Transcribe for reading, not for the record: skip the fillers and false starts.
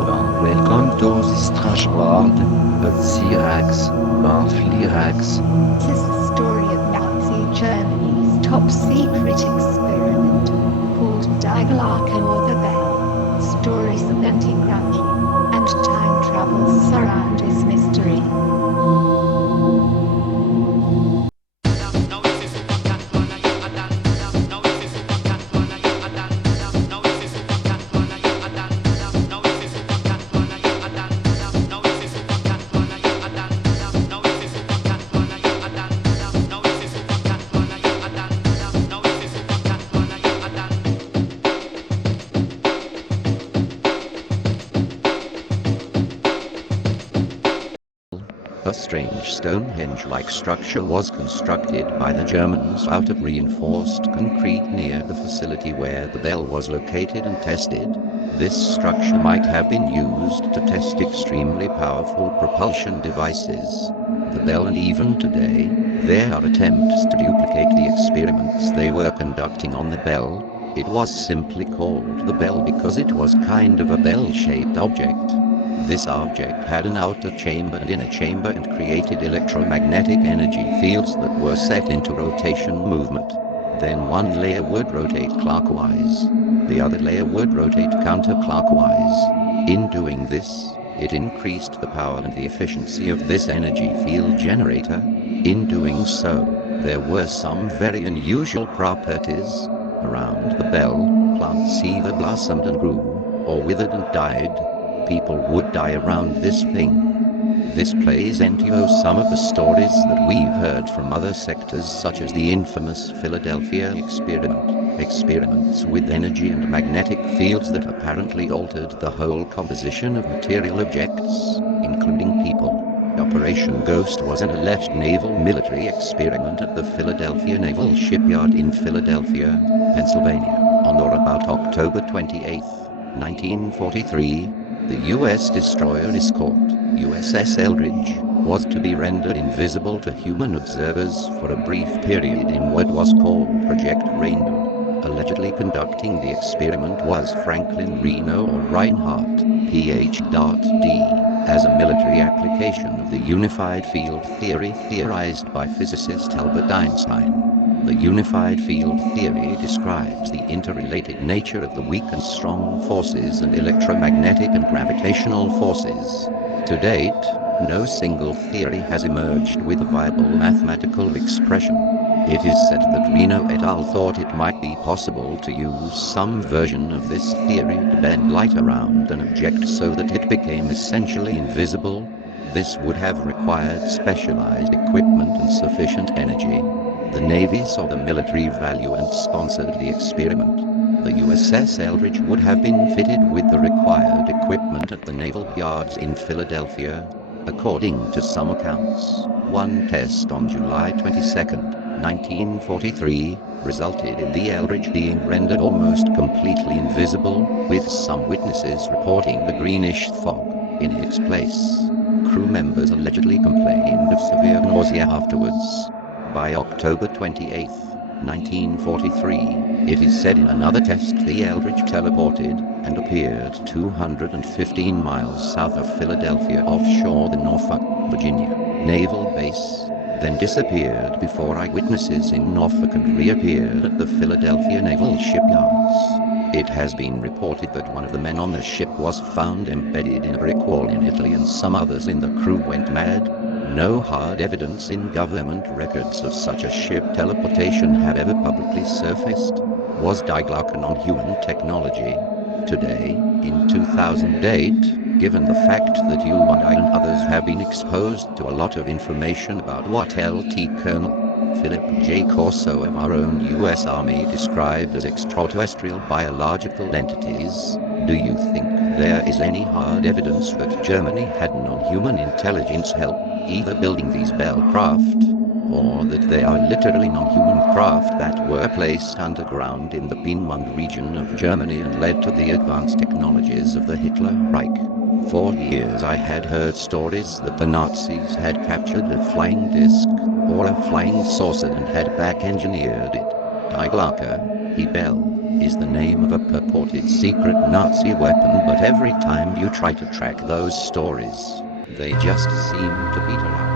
Bonjour and welcome to this strange world, but Syrax, Flirax. This is the story of Nazi Germany's top secret experiment, called Die Glocke or the Bell. Stories of antigravity and time travel surround this mystery. A strange Stonehenge-like structure was constructed by the Germans out of reinforced concrete near the facility where the bell was located and tested. This structure might have been used to test extremely powerful propulsion devices. The bell, and even today, there are attempts to duplicate the experiments they were conducting on the bell. It was simply called the bell because it was kind of a bell-shaped object. This object had an outer chamber and inner chamber and created electromagnetic energy fields that were set into rotation movement. Then one layer would rotate clockwise. The other layer would rotate counterclockwise. In doing this, it increased the power and the efficiency of this energy field generator. In doing so, there were some very unusual properties around the bell. Plants either blossomed and grew, or withered and died. People would die around this thing. This plays into some of the stories that we've heard from other sectors, such as the infamous Philadelphia experiment. Experiments with energy and magnetic fields that apparently altered the whole composition of material objects, including people. Operation Ghost was an alleged naval military experiment at the Philadelphia Naval Shipyard in Philadelphia, Pennsylvania, on or about October 28, 1943. The U.S. destroyer escort, USS Eldridge, was to be rendered invisible to human observers for a brief period in what was called Project Rainbow. Allegedly conducting the experiment was Franklin Reno or Reinhardt, Ph.D., as a military application of the unified field theory theorized by physicist Albert Einstein. The unified field theory describes the interrelated nature of the weak and strong forces and electromagnetic and gravitational forces. To date, no single theory has emerged with a viable mathematical expression. It is said that Reno et al. Thought it might be possible to use some version of this theory to bend light around an object so that it became essentially invisible. This would have required specialized equipment and sufficient energy. The Navy saw the military value and sponsored the experiment. The USS Eldridge would have been fitted with the required equipment at the naval yards in Philadelphia. According to some accounts, one test on July 22, 1943, resulted in the Eldridge being rendered almost completely invisible, with some witnesses reporting a greenish fog in its place. Crew members allegedly complained of severe nausea afterwards. By October 28, 1943, it is said in another test the Eldridge teleported and appeared 215 miles south of Philadelphia offshore the Norfolk, Virginia, naval base, then disappeared before eyewitnesses in Norfolk and reappeared at the Philadelphia Naval Shipyards. It has been reported that one of the men on the ship was found embedded in a brick wall in Italy and some others in the crew went mad. No hard evidence in government records of such a ship teleportation have ever publicly surfaced. Was Die Glocke non-human technology? Today, in 2008, given the fact that you and I and others have been exposed to a lot of information about what LT Colonel Philip J. Corso of our own U.S. Army described as extraterrestrial biological entities, do you think there is any hard evidence that Germany had non-human intelligence help either building these Bell craft, or that they are literally non-human craft that were placed underground in the Piedmont region of Germany and led to the advanced technologies of the Hitler Reich? For years I had heard stories that the Nazis had captured a flying disc, or a flying saucer, and had back-engineered it. Die Glocke, Bell, is the name of a purported secret Nazi weapon, but every time you try to track those stories, they just seem to peter out.